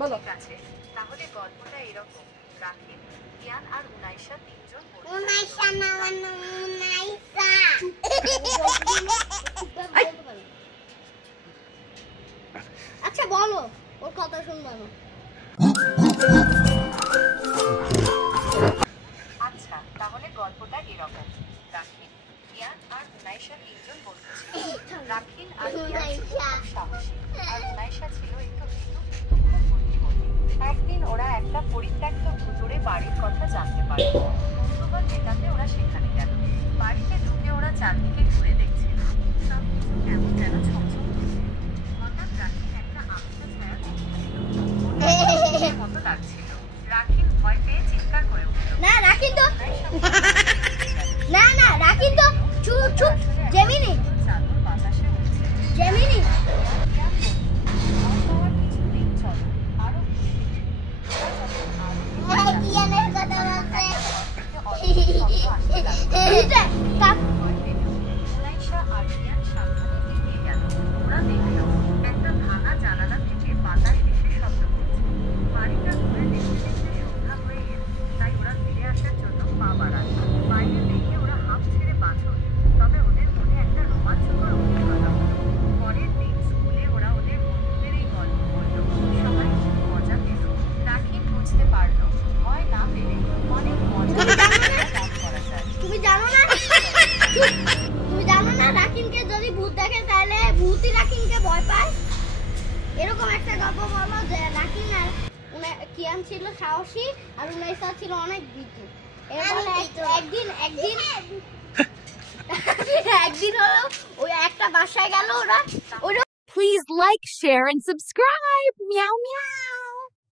বলো। ঠিক আছে, তাহলে গল্পটা এরকম। রাকিব, কিয়ান আর উনাইশা তিনজন বন্ধু। আচ্ছা বলো, ওর কথা শুনবো না। আচ্ছা, তাহলে গল্পটা এরকম। রাকিব, কিয়ান আর উনাইশা তিনজন বন্ধু ছিল। রাকিব আর কিয়ান ছিল খুব সাহসী, আর উনাইশা ছিল একটু ভীতু কিন্তু খুব বুদ্ধিমতী। একদিন ওরা একটা পরিত্যক্ত ভুতুড়ে বাড়ির কথা জানতে পারে। কৌতূহল মেটাতে ওরা সেখানে গেল। বাড়িতে ঢুকে ওরা চারদিকে ঘুরে দেখছিল। সবকিছু কেমন যেন ছমছম করছে। হঠাৎ রাকিব একটা আবছা ছায়া দেখতে পেল। ওটা ভূতের মতো লাগছিল। রাকিব ভয় পেয়ে চিৎকার করে উঠল। না রাখি তো, না না রাখি তো, চুপ চুপ। জেমিনি, চাদর বাতাসে উড়ছে। জেমিনি। তবে ওদের মনে একটা রোমাঞ্চকর অভিজ্ঞতা হলো। পরের দিন স্কুলে ওরা ওদের বন্ধুদের এই গল্প বলল। সবাই খুব মজা পেল। রাকিব বুঝতে পারল ভয় না পেলে অনেক মজা লাভ করা যায়। তুমি জানো না, তুমি জানো না রাকিনকে যদি ভূত দেখে তাহলে ভূতই রাকিনকে ভয় পায়। এরকম একটা গল্প বলো যে রাকিন আর কিয়ান ছিল সাহসী আর উনাইসা ছিল অনেক ভীতু। এরপরে একদিন একদিন হলো ওই একটা বাসায় গেল ওরা। Please like, share, and subscribe. Meow meow.